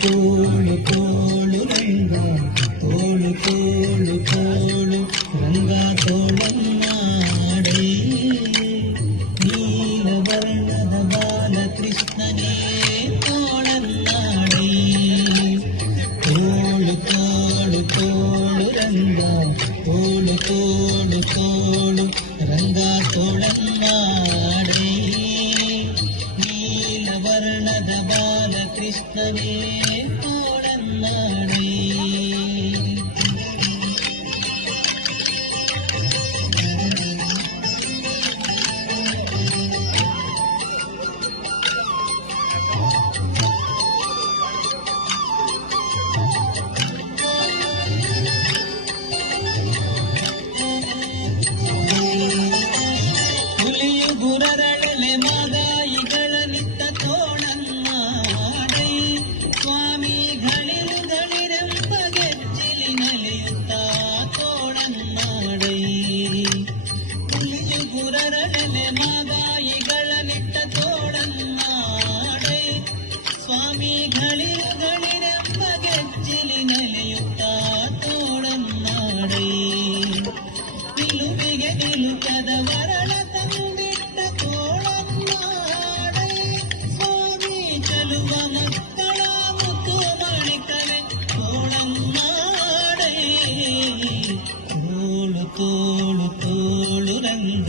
ತೋಳು ತೋಳು ರಂಗ ತೋಳು ತೋಳು ತೋಳು ರಂಗ ತೋಳನ್ನಾಡೈ ನೀಲವರ್ಣದ ಬಾಲಕೃಷ್ಣನೇ ತೋಳನ್ನಾಡೈ ತೋಳು ತೋಳು ತೋಳು ರಂಗ ತೋಳು ತೋಳು ತೋಳು ರಂಗ ತೋಳನ್ನಾಡೈ ನೀಲವರ್ಣದ ಬಾಲಕೃಷ್ಣನೇ ತೋಳನ್ನಾಡೈ ಗುರರಳೆ ಮಗಾಯಿಗಳ ನಿತ್ತ ತೋಳನ್ನಾಡೈ ಸ್ವಾಮಿಗಳಿರುಗಳಿರೆಂಬ ಗೆಜ್ಜಿಲಿ ನಲಿಯುತ್ತ ತೋಳನ್ನಾಡೈ ಹುಲಿಯು ಗುರರಳೆ ಮಗಾಯಿಗಳ ನಿತ್ತ ತೋಳನ್ನಾಡೈ ಸ್ವಾಮಿಗಳಿರುಗಳಿರೆಂಬ ಗೆಜ್ಜಿಲಿ ನಲಿಯುತ್ತ ತೋಳನ್ನಾಡೈ ನಿಲುವಿಗೆ ನಿಲುಕದ ವರಳ ತಂದಿಟ್ಟ ತೋಳನ್ನಾಡೈ ಸ್ವಾಮಿ ಚಲುವ ಮಕ್ಕಳ ಮುತ್ತು ಮಾಣಿಕವೇ ತೋಳನ್ನಾಡೈ ತೋಳು ತೋಳು ತೋಳು ರಂಗ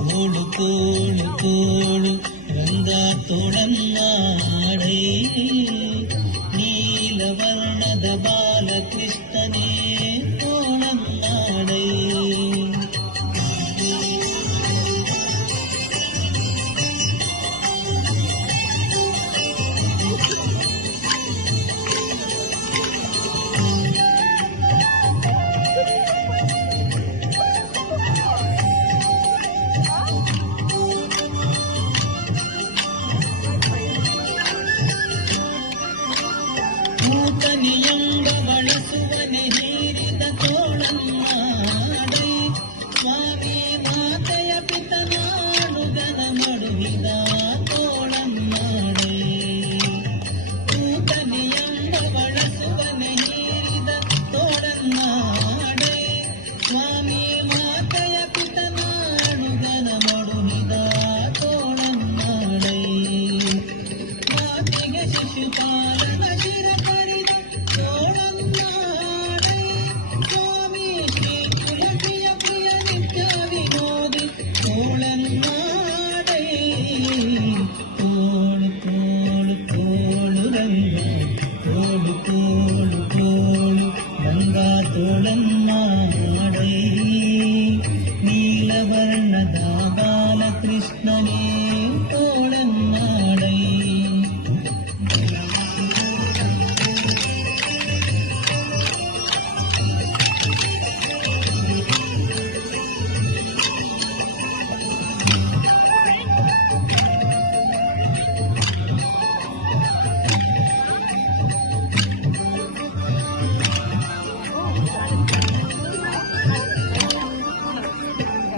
ತೋಳು ತೋಳು ತೋಳು ರಂಗ ತೋಳನ್ನಾಡೈ ನೀಲವರ್ಣದ ಬಾಲಕೃಷ್ಣನೇ ತೋಳನ್ನಾಡೈ ಮೂಕನಿಯಂಬ ಬಳಸುವನೆ ಹೀರಿದ ತೋಳನ್ನಾಡೈ ಸ್ವಾಮಿ ಮಾತೆಯ ಪಿತನಾನುಗನ ಮಡುವಿದ ತೋಳನ್ನಾಡೈ ಮೂಕನಿಯಂಬ ಬಳಸುವನೆ ಹೀರಿದ ತೋಳನ್ನಾಡೈ ಸ್ವಾಮಿ ಮಾತೆಯ ಪಿತನಾನುಗನ ಮಡುವಿದ ತೋಳನ್ನಾಡೈ ಮಾತಿಗೆ ಶಿಶುಪಾಲನ ಶಿರ ಪರಿದ ತೋಳನ್ನಾಡೈ ಸ್ವಾಮಿ ಶ್ರೀ ತುಳಸಿಯ ಪ್ರಿಯ ನಿತ್ಯ ವಿನೋದಿ ತೋಳನ್ನಾಡೈ ತೋಳು ತೋಳು ತೋಳು ರಂಗ ತೋಳು ತೋಳು ತೋಳು ರಂಗ ತೋಳನ್ನಾಡೈ ನೀಲವರ್ಣದ ಬಾಲಕೃಷ್ಣನೇ ತೋಳನ್ನಾಡೈ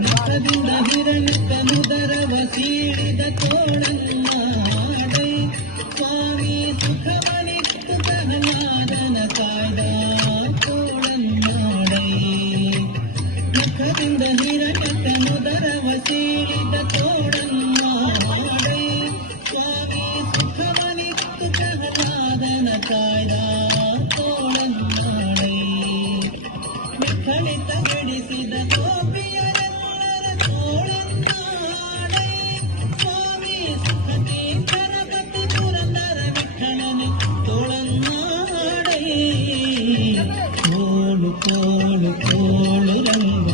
ಮುಖದಿಂದ ಹಿರಣ್ಯಕನುದರವ ಸೀಳಿದ ತೋಳನ್ನಾಡೈ ಸ್ವಾಮಿ ಸುಖವನಿತ್ತು ಪ್ರಹ್ಲಾದನ ಕಾಯ್ದ ತೋಳನ್ನಾಡೈ ಮುಖದಿಂದ ಹಿರಣ್ಯಕನುದರವ ಸೀಳಿದ ತೋಳನ್ನಾಡೈ ಸ್ವಾಮಿ ಸುಖವನಿತ್ತು ಪ್ರಹ್ಲಾದನ ಕಾಯ್ದ ತೋಳನ್ನಾಡೈ ವಿಖಳಿತ ಬಿಡಿಸಿದ ಗೋಪಿಯರೆಲ್ಲರ ತೋಳನ್ನಾಡೈ ಸ್ವಾಮಿ ಸುಖತಿ ಗಣಪತಿ ಪುರಂದರ ವಿಠಲನೆ ತೋಳನ್ನಾಡೈ ತೋಳು ತೋಳು ತೋಳು ರಂಗ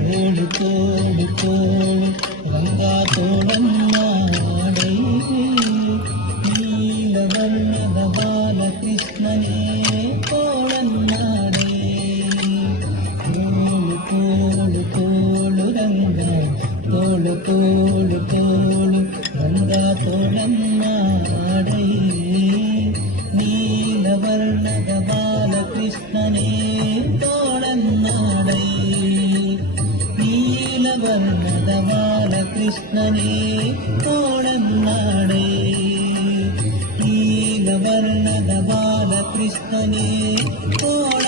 ತೋಳು ತೋಳು ತೋಳು ರಂಗ ತೋಳನ್ನಾಡೈ ನೀಲವರ್ಣದ ಬಾಲಕೃಷ್ಣನೇ ತೋಳನ್ನಾಡೈ ತೋಳು ತೋಳು ತೋಳು ರಂಗ ತೋಳು ತೋಳು ತೋಳು ರಂಗ ತೋಳನ್ನಾಡೈ ನೀಲವರ್ಣದ ಬಾಲಕೃಷ್ಣನೇ ತೋಳನ್ನಾಡೈ ನೀಲವರ್ಣದ ಬಾಲಕೃಷ್ಣನೇ ತೋಳನ್ನಾಡೈ ನೀಲವರ್ಣದ ಕೃಷ್ಣನೇ ತೋಳ